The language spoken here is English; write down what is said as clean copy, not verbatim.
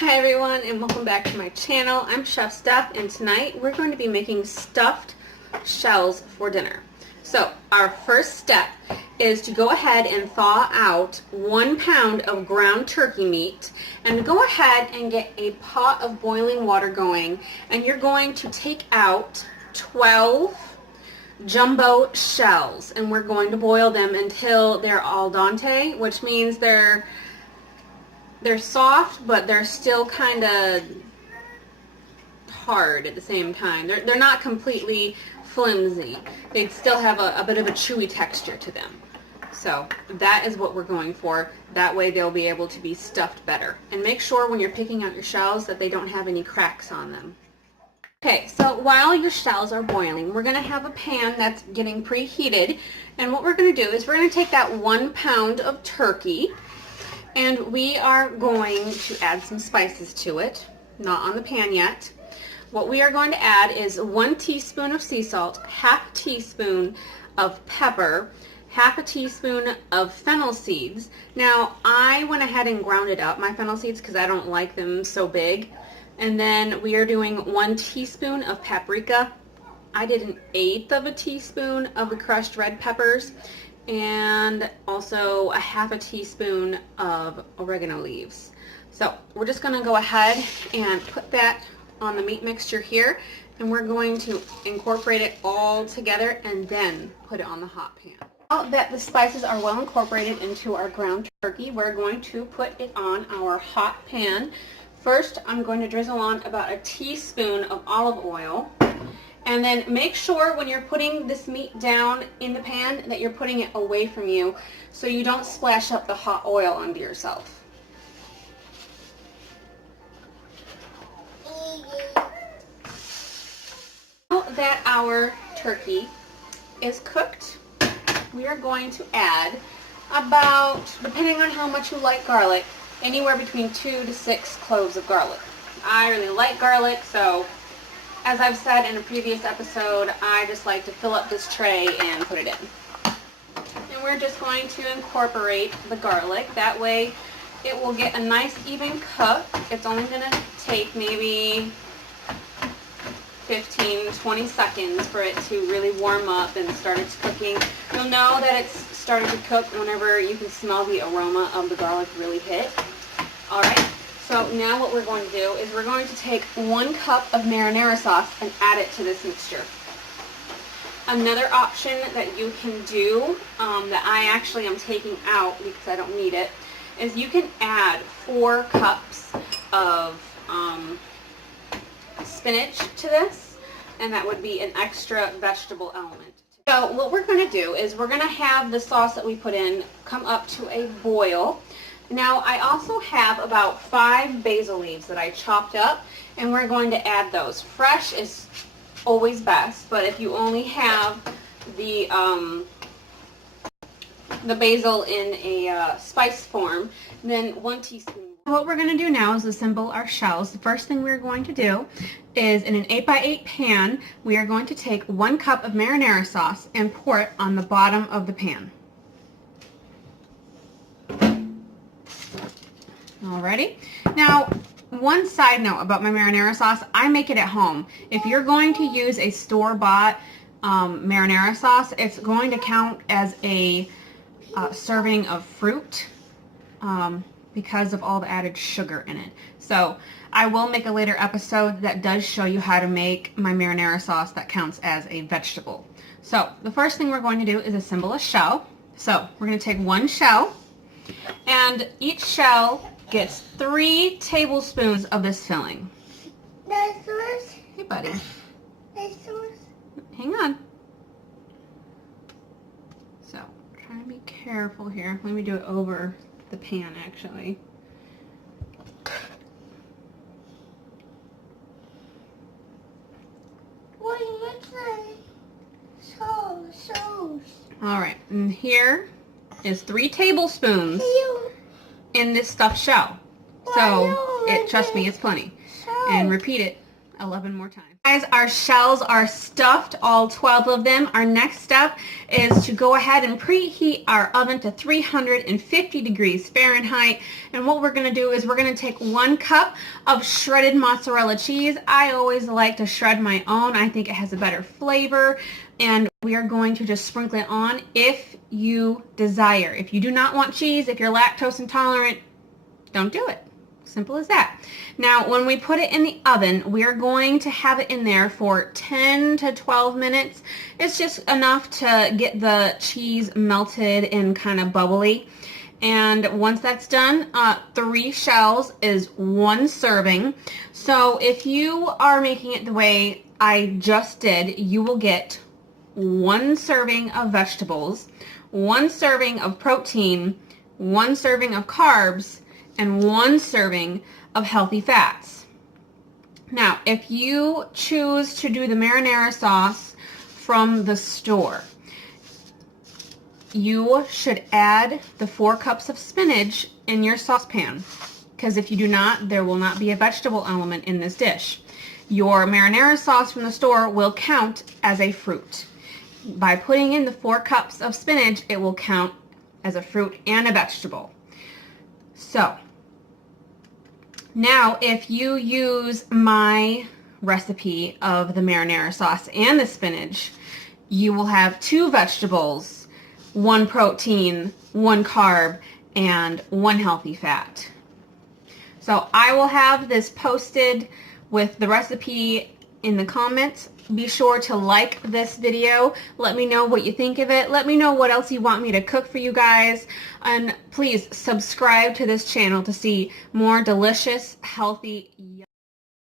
Hi everyone, and welcome back to my channel. I'm Chef Steph, and tonight we're going to be making stuffed shells for dinner. So our first step is to go ahead and thaw out 1 pound of ground turkey meat, and go ahead and get a pot of boiling water going, and you're going to take out 12 jumbo shells, and we're going to boil them until they're al dente, which means they're soft, but they're still kind of hard at the same time. They're not completely flimsy. They still have a bit of a chewy texture to them. So that is what we're going for. That way they'll be able to be stuffed better. And make sure when you're picking out your shells that they don't have any cracks on them. Okay, so while your shells are boiling, we're going to have a pan that's getting preheated. And what we're going to do is we're going to take that 1 pound of turkey, and we are going to add some spices to it, not on the pan yet. What we are going to add is 1 teaspoon of sea salt, half a teaspoon of pepper, half a teaspoon of fennel seeds. Now, I went ahead and grounded up my fennel seeds because I don't like them so big. And then we are doing 1 teaspoon of paprika. I did 1/8 of a teaspoon of the crushed red peppers, and also a half a teaspoon of oregano leaves. So we're just going to go ahead and put that on the meat mixture here, and we're going to incorporate it all together and then put it on the hot pan. Now that the spices are well incorporated into our ground turkey, we're going to put it on our hot pan. First, I'm going to drizzle on about a teaspoon of olive oil. And then make sure when you're putting this meat down in the pan that you're putting it away from you so you don't splash up the hot oil onto yourself. Now that our turkey is cooked, we are going to add about, depending on how much you like garlic, anywhere between 2 to 6 cloves of garlic. I really like garlic, so as I've said in a previous episode, I just like to fill up this tray and put it in. And we're just going to incorporate the garlic. That way it will get a nice even cook. It's only going to take maybe 15-20 seconds for it to really warm up and start its cooking. You'll know that it's starting to cook whenever you can smell the aroma of the garlic really hit. Alright. So now what we're going to do is we're going to take 1 cup of marinara sauce and add it to this mixture. Another option that you can do, that I actually am taking out because I don't need it, is you can add 4 cups of spinach to this, and that would be an extra vegetable element. So what we're going to do is we're going to have the sauce that we put in come up to a boil. Now, I also have about 5 basil leaves that I chopped up, and we're going to add those. Fresh is always best, but if you only have the basil in a spice form, then 1 teaspoon. What we're going to do now is assemble our shells. The first thing we're going to do is, in an 8x8 pan, we are going to take 1 cup of marinara sauce and pour it on the bottom of the pan. Alrighty. Now, one side note about my marinara sauce, I make it at home. If you're going to use a store-bought marinara sauce, it's going to count as a serving of fruit because of all the added sugar in it. So I will make a later episode that does show you how to make my marinara sauce that counts as a vegetable. So the first thing we're going to do is assemble a shell. So we're going to take 1 shell, and each shell gets 3 tablespoons of this filling. Hey, buddy. Hang on. So, try to be careful here. Let me do it over the pan, actually. Alright, and here is 3 tablespoons in this stuffed shell. So, trust me, it's plenty. And repeat it 11 more times. Guys, our shells are stuffed, all 12 of them. Our next step is to go ahead and preheat our oven to 350 degrees Fahrenheit. And what we're going to do is we're going to take 1 cup of shredded mozzarella cheese. I always like to shred my own. I think it has a better flavor. And we are going to just sprinkle it on if you desire. If you do not want cheese, if you're lactose intolerant, don't do it. Simple as that. Now, when we put it in the oven, we're going to have it in there for 10 to 12 minutes. It's just enough to get the cheese melted and kind of bubbly. And once that's done, 3 shells is 1 serving. So if you are making it the way I just did, you will get 1 serving of vegetables, 1 serving of protein, 1 serving of carbs, and 1 serving of healthy fats. Now, if you choose to do the marinara sauce from the store, you should add the 4 cups of spinach in your saucepan, because if you do not, there will not be a vegetable element in this dish. Your marinara sauce from the store will count as a fruit. By putting in the 4 cups of spinach, it will count as a fruit and a vegetable. So, now if you use my recipe of the marinara sauce and the spinach, you will have 2 vegetables, 1 protein, 1 carb, and 1 healthy fat. So I will have this posted with the recipe in the comments. Be sure to like this video. Let me know what you think of it. Let me know what else you want me to cook for you guys. And please subscribe to this channel to see more delicious, healthy